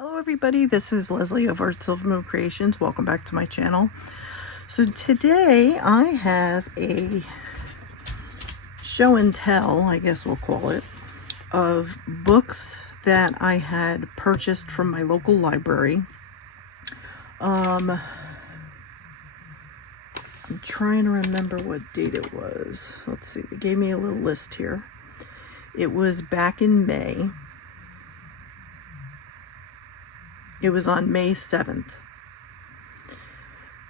Hello everybody, this is Leslie of Art Silver Moon Creations. Welcome back to my channel. So today I have a show and tell, I guess we'll call it, of books that I had purchased from my local library. I'm trying to remember what date it was. Let's see, they gave me a little list here. It was back in May. It was on May 7th.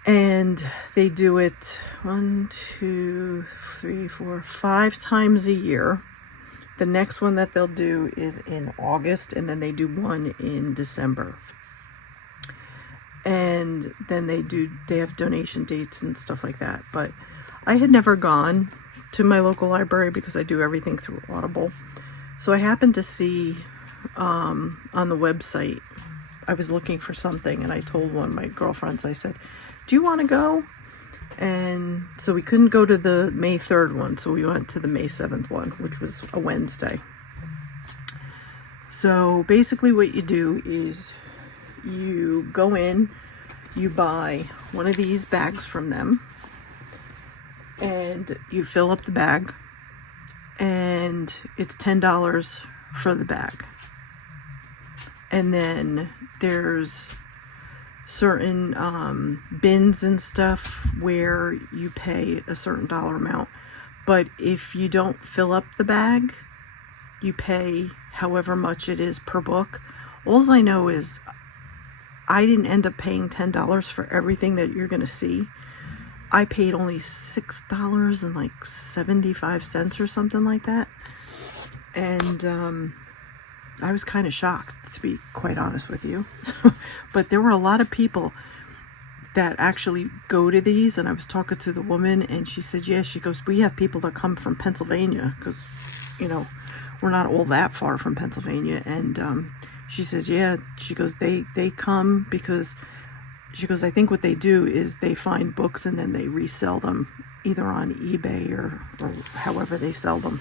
And they do it 5 times a year. The next one that they'll do is in August, and then they do one in December. And then they have donation dates and stuff like that. But I had never gone to my local library because I do everything through Audible. So I happened to see on the website, I was looking for something, and I told one of my girlfriends, I said, do you want to go? And so we couldn't go to the May 3rd one, so we went to the May 7th one, which was a Wednesday. So basically what you do is you go in, you buy one of these bags from them, and you fill up the bag, and it's $10 for the bag. And then there's certain bins and stuff where you pay a certain dollar amount. But if you don't fill up the bag, you pay however much it is per book. All I know is I didn't end up paying $10 for everything that you're going to see. I paid only $6.75 or something like that. And I was kind of shocked, to be quite honest with you. But there were a lot of people that actually go to these, and I was talking to the woman, and she said, yeah, she goes, we have people that come from Pennsylvania, because, you know, we're not all that far from Pennsylvania. And she says, yeah, she goes, they come because, she goes, I think what they do is they find books and then they resell them either on eBay or however they sell them.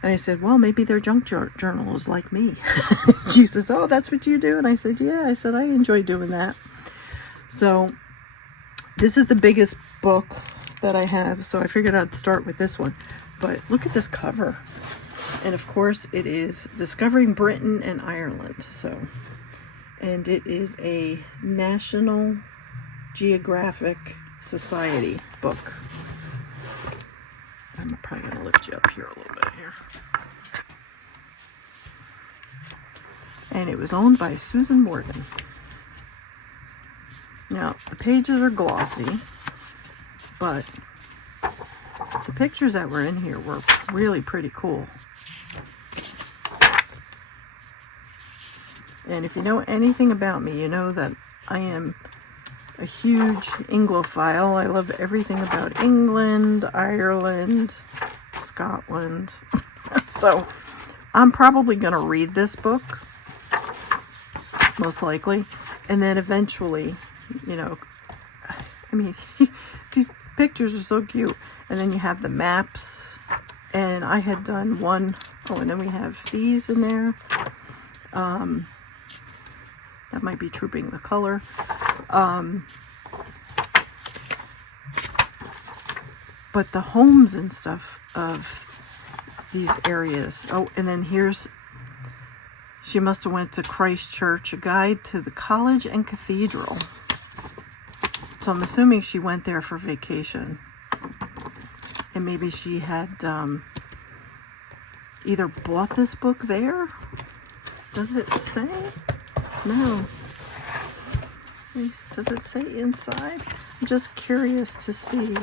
And I said, well, maybe they're junk journals like me. She says, oh, that's what you do? And I said, yeah. I said, I enjoy doing that. So this is the biggest book that I have. So I figured I'd start with this one. But look at this cover. And of course, it is Discovering Britain and Ireland. And it is a National Geographic Society book. I'm probably going to lift you up here a little bit here. And it was owned by Susan Morgan. Now, the pages are glossy, but the pictures that were in here were really pretty cool. And if you know anything about me, you know that I am a huge Anglophile. I love everything about England, Ireland, Scotland. So I'm probably going to read this book, most likely. And then eventually, you know, I mean, these pictures are so cute. And then you have the maps. And I had done one. Oh, and then we have these in there. That might be Trooping the Color. But the homes and stuff of these areas. Oh, and then here's, she must have went to Christ Church, a guide to the college and cathedral. So I'm assuming she went there for vacation. And maybe she had either bought this book there. Does it say? No. Does it say inside? I'm just curious to see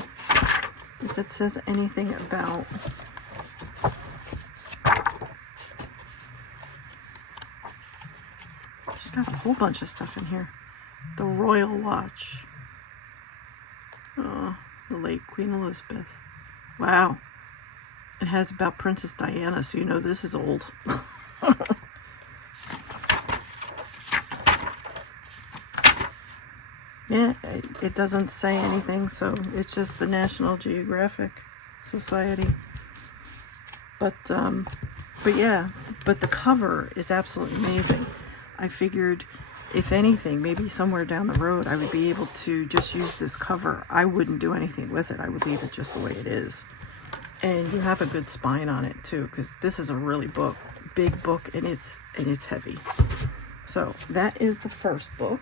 if it says anything about. She's got a whole bunch of stuff in here. The Royal Watch. Oh, the late Queen Elizabeth. Wow. It has about Princess Diana, so you know this is old. Yeah, it doesn't say anything, so it's just the National Geographic Society. But yeah, but the cover is absolutely amazing. I figured if anything, maybe somewhere down the road, I would be able to just use this cover. I wouldn't do anything with it. I would leave it just the way it is. And you have a good spine on it too, because this is a really big book, and it's heavy. So that is the first book.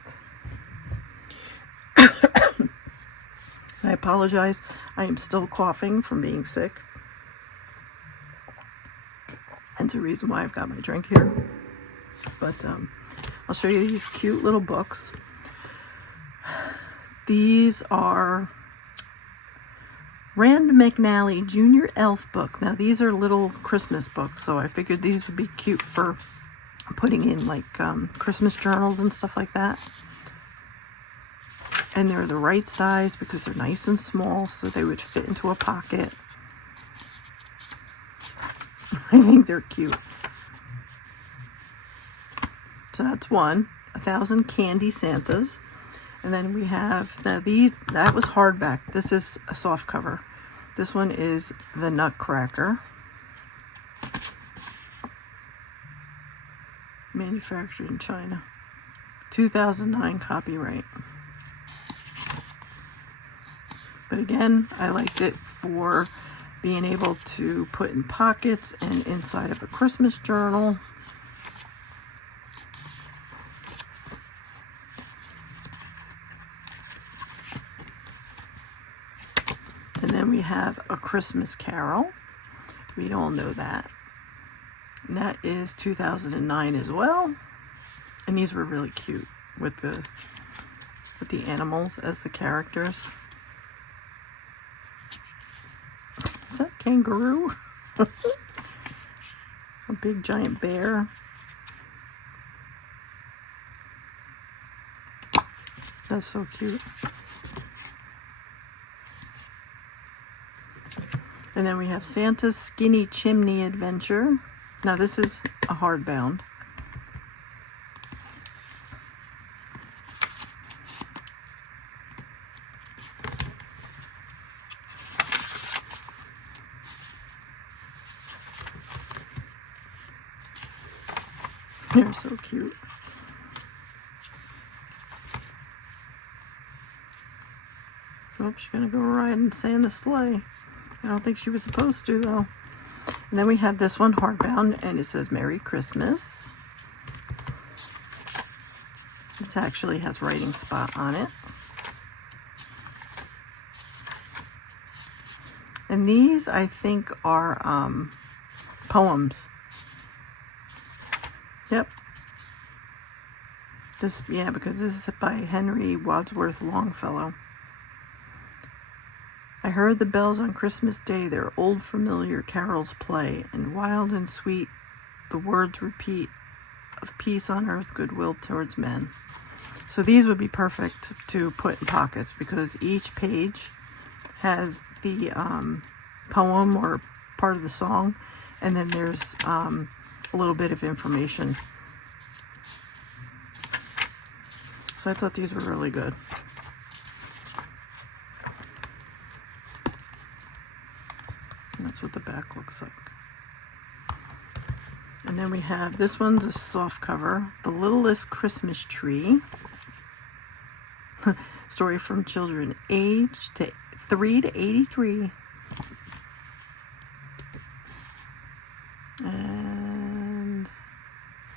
I apologize. I am still coughing from being sick. And it's a reason why I've got my drink here. But I'll show you these cute little books. These are Rand McNally Junior Elf book. Now these are little Christmas books, so I figured these would be cute for putting in like Christmas journals and stuff like that. And they're the right size because they're nice and small, so they would fit into a pocket. I think they're cute. So that's one. 1,000 Candy Santas. And then we have these. That was hardback. This is a soft cover. This one is The Nutcracker. Manufactured in China. 2009 copyright. But again, I liked it for being able to put in pockets and inside of a Christmas journal. And then we have A Christmas Carol. We all know that. And that is 2009 as well. And these were really cute with the animals as the characters. Is that kangaroo? A big giant bear. That's so cute. And then we have Santa's Skinny Chimney Adventure. Now this is a hardbound. They're so cute. Oh, she's gonna go riding Santa's sleigh. I don't think she was supposed to though. And then we have this one hardbound, and it says Merry Christmas. This actually has writing spot on it. And these I think are poems. Yep. Yeah, because this is by Henry Wadsworth Longfellow. I heard the bells on Christmas Day, their old familiar carols play, and wild and sweet the words repeat of peace on earth, goodwill towards men. So these would be perfect to put in pockets because each page has the poem or part of the song, and then there's a little bit of information. So I thought these were really good. And that's what the back looks like. And then we have, this one's a soft cover, The Littlest Christmas Tree. Story from children aged 3 to 83. And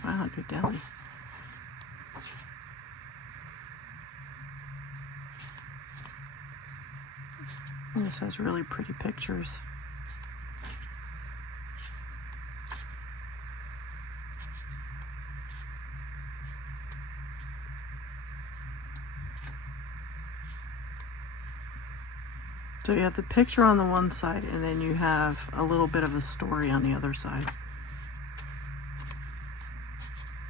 wow, New Delhi. And this has really pretty pictures. So you have the picture on the one side, and then you have a little bit of a story on the other side.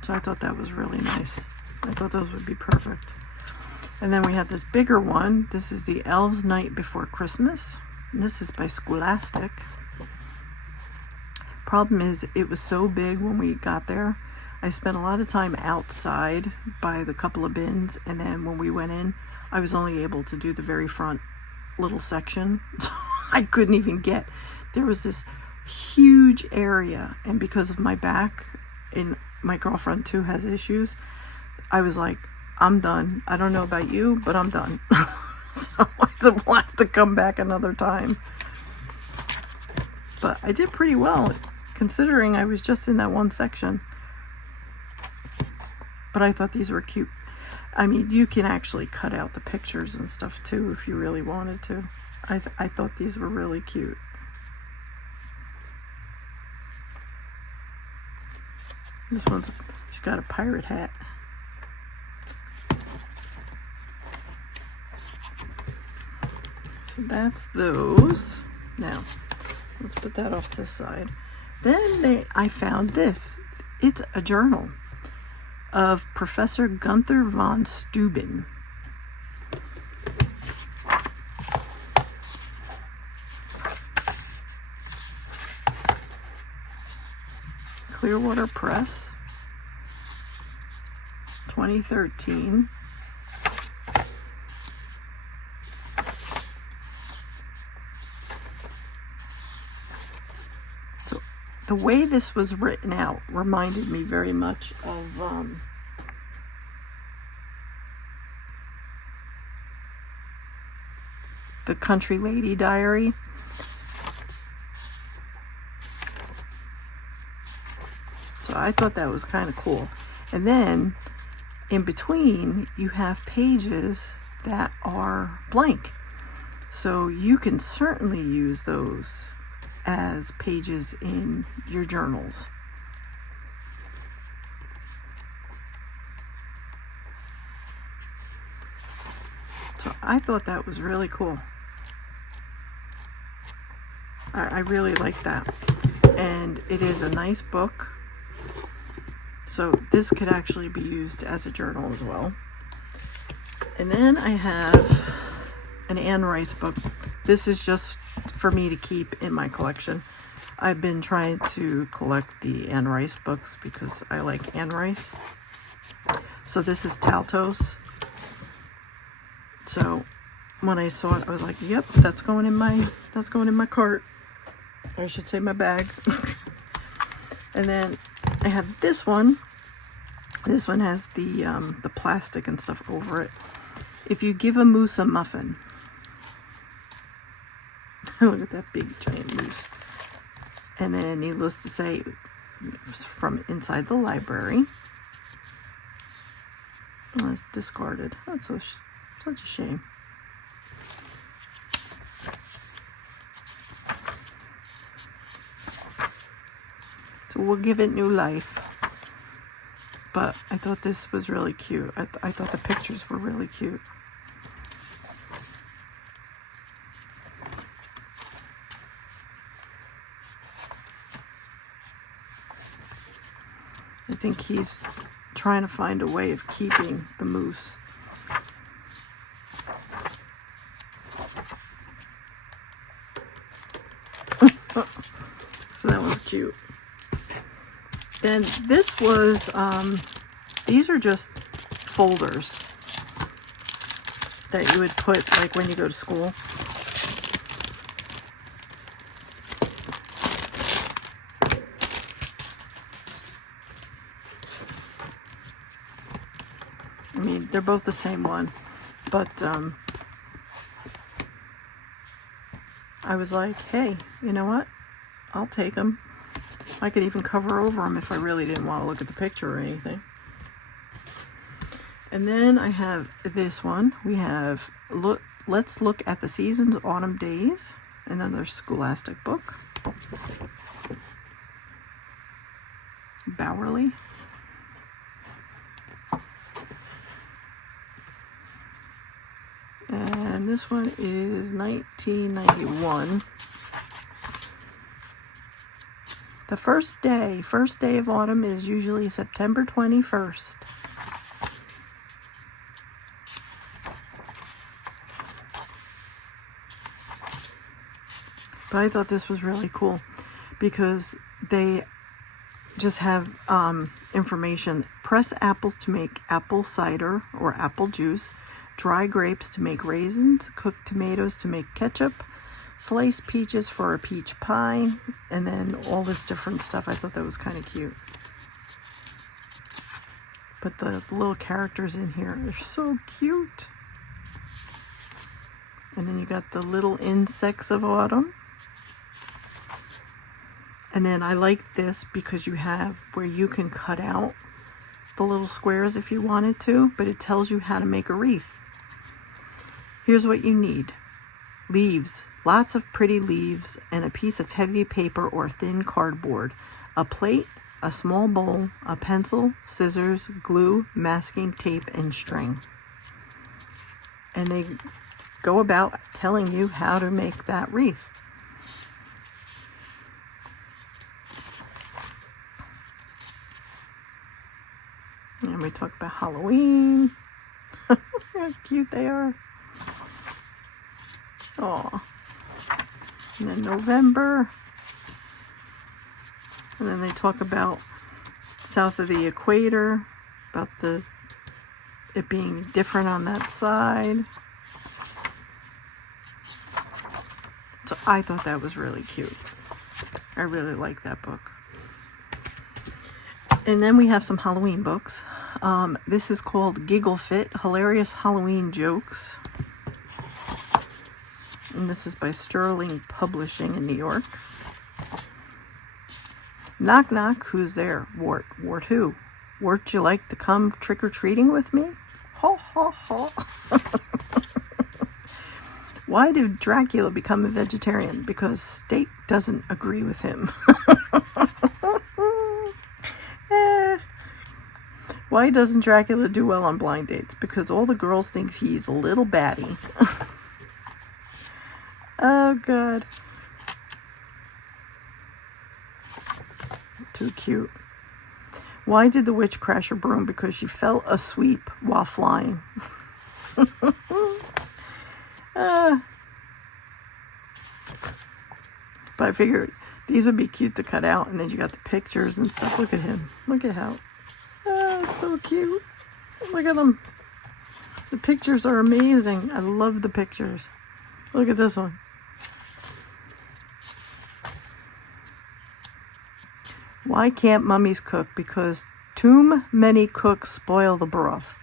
So I thought that was really nice. I thought those would be perfect. And then we have this bigger one. This is The Elves' Night Before Christmas. And this is by Scholastic. Problem is, it was so big when we got there. I spent a lot of time outside by the couple of bins, and then when we went in, I was only able to do the very front little section. So I couldn't even get. There was this huge area, and because of my back, in my girlfriend too has issues, I was like, I'm done. I don't know about you, but I'm done. So I said, we'll have to come back another time. But I did pretty well, considering I was just in that one section. But I thought these were cute. I mean, you can actually cut out the pictures and stuff too if you really wanted to. I thought these were really cute. This one's, she's got a pirate hat. So that's those. Now, let's put that off to the side. Then I found this. It's a journal of Professor Gunther von Steuben. Clearwater Press, 2013. So the way this was written out reminded me very much of the Country Lady Diary. So I thought that was kind of cool. And then in between, you have pages that are blank. So you can certainly use those as pages in your journals. So I thought that was really cool. I really like that. And it is a nice book. So this could actually be used as a journal as well. And then I have an Anne Rice book. This is just for me to keep in my collection. I've been trying to collect the Anne Rice books because I like Anne Rice. So this is Taltos. So when I saw it, I was like, yep, that's going in my cart. I should say my bag. And then I have this one. This one has the plastic and stuff over it. If you give a moose a muffin. Look at that big giant moose. And then needless to say, from inside the library. Oh, it's discarded. That's such a shame. So we'll give it new life. But I thought this was really cute. I thought the pictures were really cute. I think he's trying to find a way of keeping the moose. So that was cute. Then this was, these are just folders that you would put like when you go to school. I mean, they're both the same one, but I was like, hey, you know what? I'll take them. I could even cover over them if I really didn't want to look at the picture or anything. And then I have this one. We have Let's Look at the Seasons, Autumn Days, another Scholastic book. Bowerly. And this one is 1991. The first day of autumn is usually September 21st. But I thought this was really cool because they just have information. Press apples to make apple cider or apple juice. Dry grapes to make raisins. Cooked tomatoes to make ketchup. Sliced peaches for a peach pie, and then all this different stuff. I thought that was kind of cute. put the little characters in here. They're so cute. And then you got the little insects of autumn. And then I like this because you have where you can cut out the little squares if you wanted to, but it tells you how to make a wreath. Here's what you need. Leaves, lots of pretty leaves, and a piece of heavy paper or thin cardboard, a plate, a small bowl, a pencil, scissors, glue, masking tape, and string. And they go about telling you how to make that wreath. And we talk about Halloween. How cute they are. Oh. And then November. And then they talk about south of the equator, about it being different on that side. So I thought that was really cute. I really like that book. And then we have some Halloween books. This is called Giggle Fit, Hilarious Halloween Jokes. And this is by Sterling Publishing in New York. Knock knock, who's there? Wart. Wart who? Wart, you like to come trick-or-treating with me? Ho ho ho. Why did Dracula become a vegetarian? Because steak doesn't agree with him. Why doesn't Dracula do well on blind dates? Because all the girls think he's a little baddie. Oh, God. Too cute. Why did the witch crash her broom? Because she fell asleep while flying. But I figured these would be cute to cut out, and then you got the pictures and stuff. Look at him. Look at how. Oh, it's so cute. Look at them. The pictures are amazing. I love the pictures. Look at this one. Why can't mummies cook? Because too many cooks spoil the broth.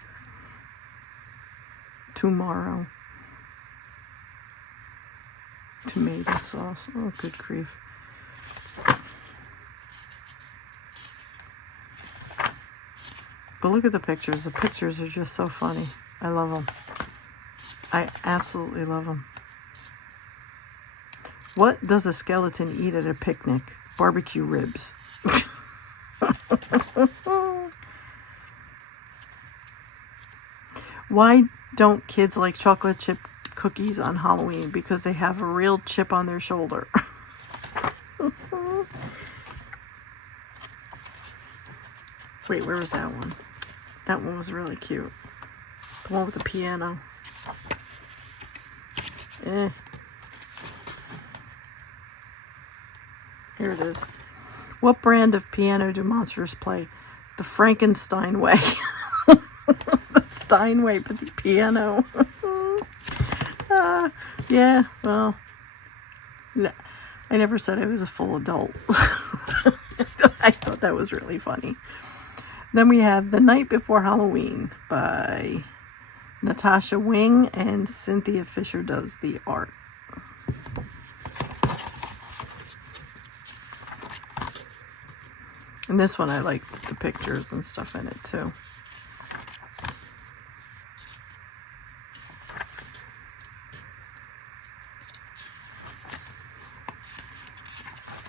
Tomorrow. Tomato sauce. Oh, good grief. But look at the pictures. The pictures are just so funny. I love them. I absolutely love them. What does a skeleton eat at a picnic? Barbecue ribs. Why don't kids like chocolate chip cookies on Halloween? Because they have a real chip on their shoulder. Wait, where was that one? That one was really cute. The one with the piano. Here it is. What brand of piano do monsters play? The Frankenstein way. The Steinway piano. Yeah, well, I never said I was a full adult. I thought that was really funny. Then we have The Night Before Halloween by Natasha Wing, and Cynthia Fisher does the art. And this one I like the pictures and stuff in it too.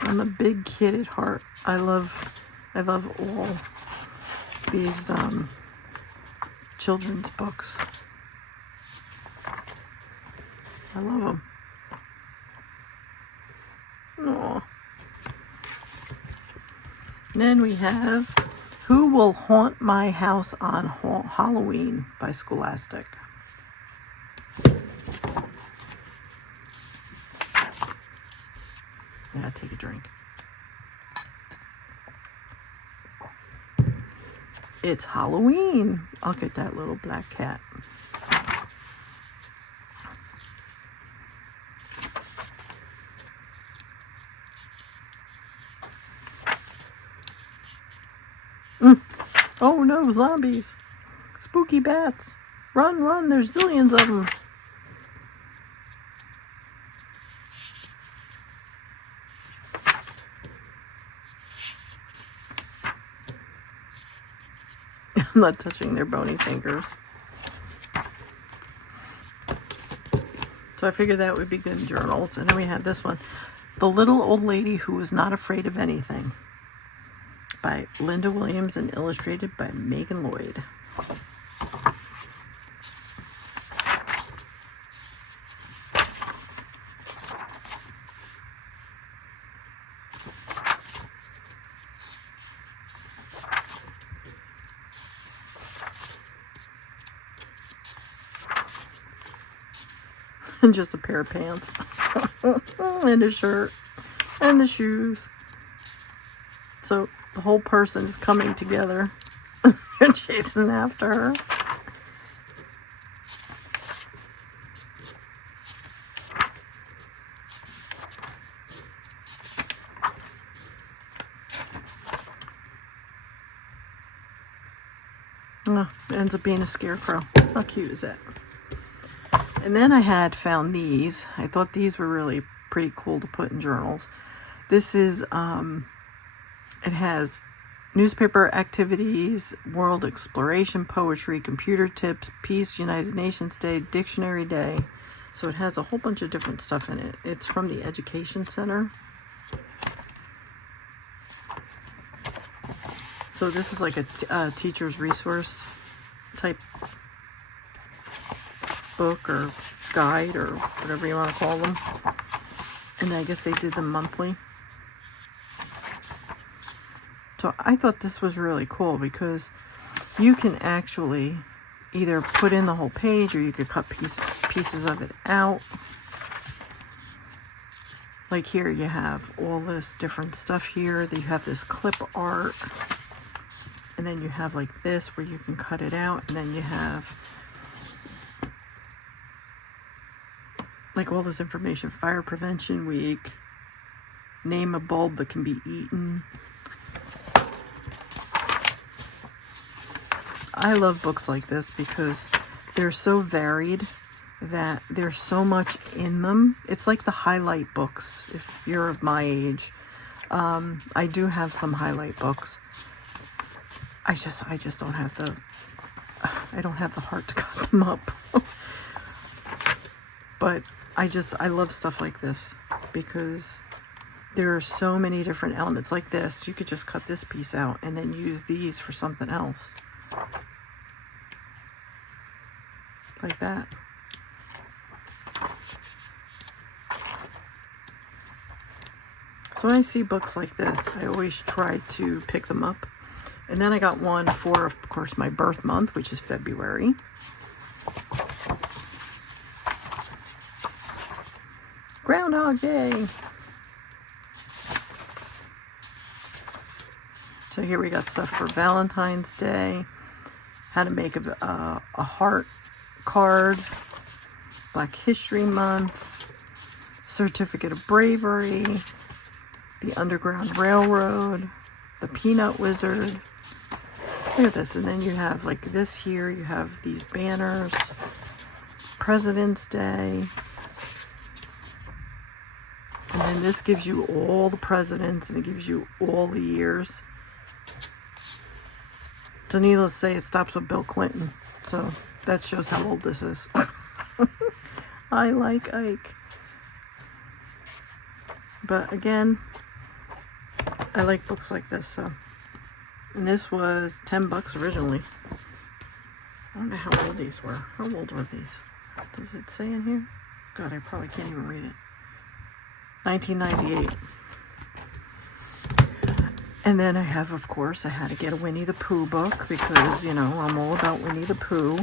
I'm a big kid at heart. I love all these children's books. I love them. Aww. Then we have Who Will Haunt My House on Halloween by Scholastic. Yeah, take a drink. It's Halloween. I'll get that little black cat. Oh no, zombies. Spooky bats. Run, run, there's zillions of them. I'm not touching their bony fingers. So I figured that would be good in journals. And then we have this one. The Little Old Lady Who Was Not Afraid of Anything, by Linda Williams and illustrated by Megan Lloyd. And just a pair of pants. And a shirt. And the shoes. So the whole person is coming together and chasing after her. Oh, it ends up being a scarecrow. How cute is that? And then I had found these. I thought these were really pretty cool to put in journals. This is, it has newspaper activities, world exploration, poetry, computer tips, peace, United Nations Day, dictionary day. So it has a whole bunch of different stuff in it. It's from the Education Center. So this is like a teacher's resource type book or guide or whatever you want to call them. And I guess they did them monthly. So I thought this was really cool because you can actually either put in the whole page or you could cut pieces of it out. Like here you have all this different stuff here. You have this clip art. And then you have like this where you can cut it out. And then you have like all this information. Fire Prevention Week. Name a bulb that can be eaten. I love books like this because they're so varied that there's so much in them. It's like the highlight books if you're of my age. I do have some highlight books. I just don't have the heart to cut them up. But I love stuff like this because there are so many different elements. Like this, you could just cut this piece out and then use these for something else. Like that. So when I see books like this, I always try to pick them up. And then I got one for, of course, my birth month, which is February. Groundhog Day. So here we got stuff for Valentine's Day. How to make a heart card. Black History Month. Certificate of Bravery. The Underground Railroad. The Peanut Wizard. Look at this. And then you have like this here. You have these banners. President's Day. And then this gives you all the presidents and it gives you all the years. So needless to say, it stops with Bill Clinton. So that shows how old this is. I like Ike. But again, I like books like this. So, and this was $10 originally. I don't know how old these were. How old were these? Does it say in here? God, I probably can't even read it. 1998. And then I have, of course, I had to get a Winnie the Pooh book because, you know, I'm all about Winnie the Pooh.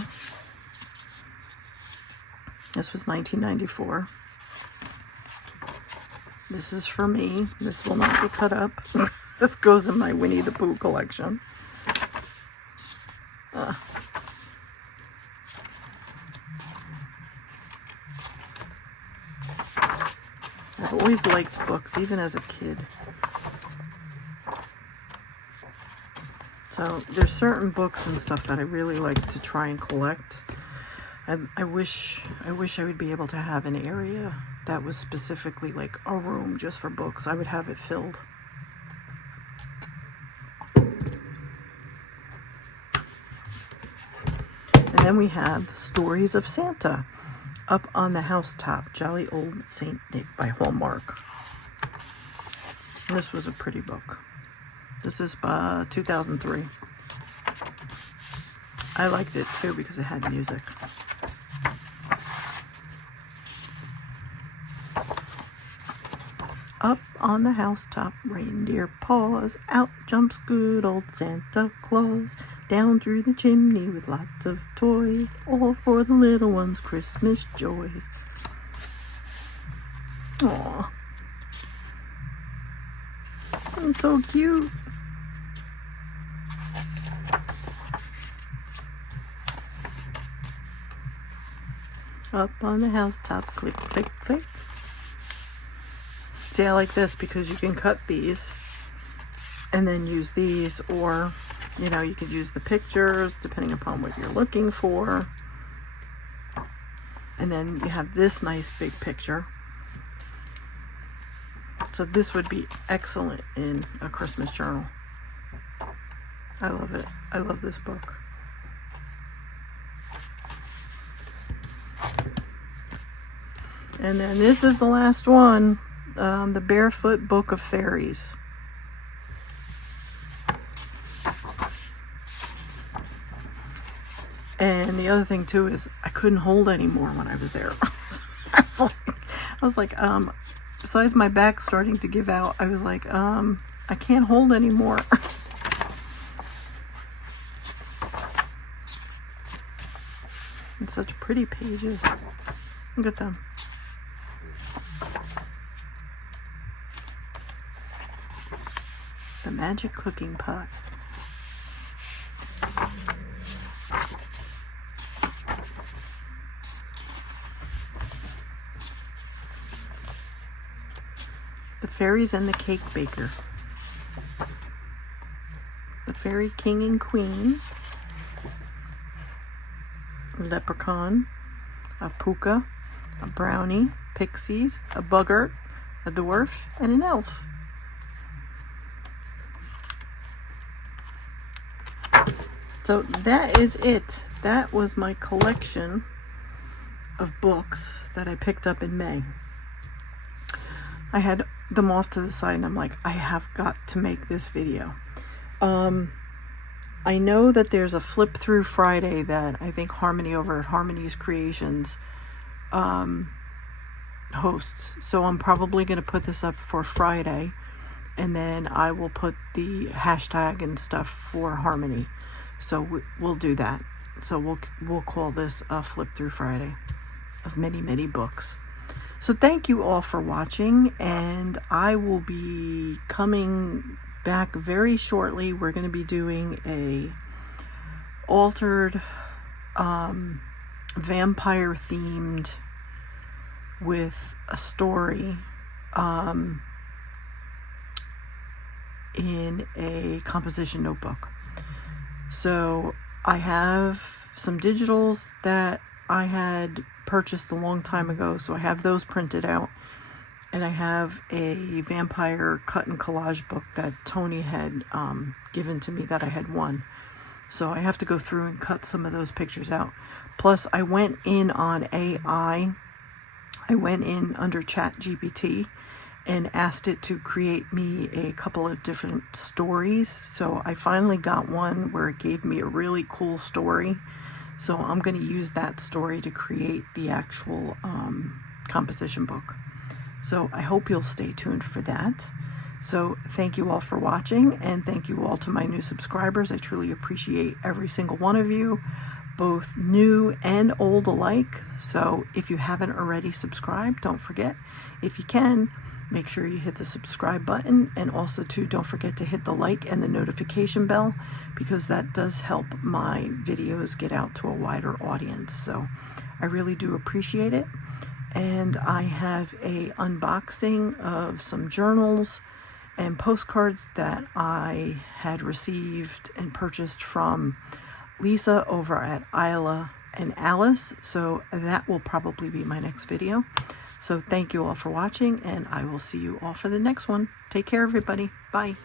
This was 1994. This is for me. This will not be cut up. This goes in my Winnie the Pooh collection. I've always liked books, even as a kid. So So there's certain books and stuff that I really like to try and collect. I wish I would be able to have an area that was specifically like a room just for books. I would have it filled. And then we have Stories of Santa, Up on the Housetop, Jolly Old Saint Nick by Hallmark. And this was a pretty book. This is 2003. I liked it too because it had music. Up on the housetop, reindeer paws, out jumps good old Santa Claus, down through the chimney with lots of toys, all for the little ones' Christmas joys. Aww. It's so cute. Up on the housetop, click, click, click. See, I like this because you can cut these and then use these, or, you know, you could use the pictures depending upon what you're looking for. And then you have this nice big picture. So this would be excellent in a Christmas journal. I love it. I love this book. And then this is the last one. The Barefoot Book of Fairies. And the other thing too is I couldn't hold anymore when I was there. I was like, besides my back starting to give out, I was like, I can't hold anymore. And such pretty pages. Look at them. The Magic Cooking Pot. The Fairies and the Cake Baker. The Fairy King and Queen. A leprechaun. A puka. A brownie. Pixies. A boggart. A dwarf. And an elf. So that is it. That was my collection of books that I picked up in May. I had them off to the side and I'm like, I have got to make this video. I know that there's a flip through Friday that I think Harmony over at Harmony's Creations hosts. So I'm probably going to put this up for Friday, and then I will put the hashtag and stuff for Harmony. So we'll do that. So we'll call this a Flip Through Friday of many, many books. So thank you all for watching, and I will be coming back very shortly. We're going to be doing a altered vampire themed with a story in a composition notebook. So I have some digitals that I had purchased a long time ago, so I have those printed out, and I have a vampire cut and collage book that Tony had given to me that I had won. So I have to go through and cut some of those pictures out. Plus I went in on AI. I went in under ChatGPT and asked it to create me a couple of different stories. So I finally got one where it gave me a really cool story. So I'm going to use that story to create the actual composition book. So I hope you'll stay tuned for that. So thank you all for watching, and thank you all to my new subscribers. I truly appreciate every single one of you, both new and old alike. So if you haven't already subscribed, don't forget, if you can, make sure you hit the subscribe button, and also too, don't forget to hit the like and the notification bell, because that does help my videos get out to a wider audience. So I really do appreciate it. And I have a unboxing of some journals and postcards that I had received and purchased from Lisa over at Isla and Alice. So that will probably be my next video. So thank you all for watching, and I will see you all for the next one. Take care, everybody. Bye.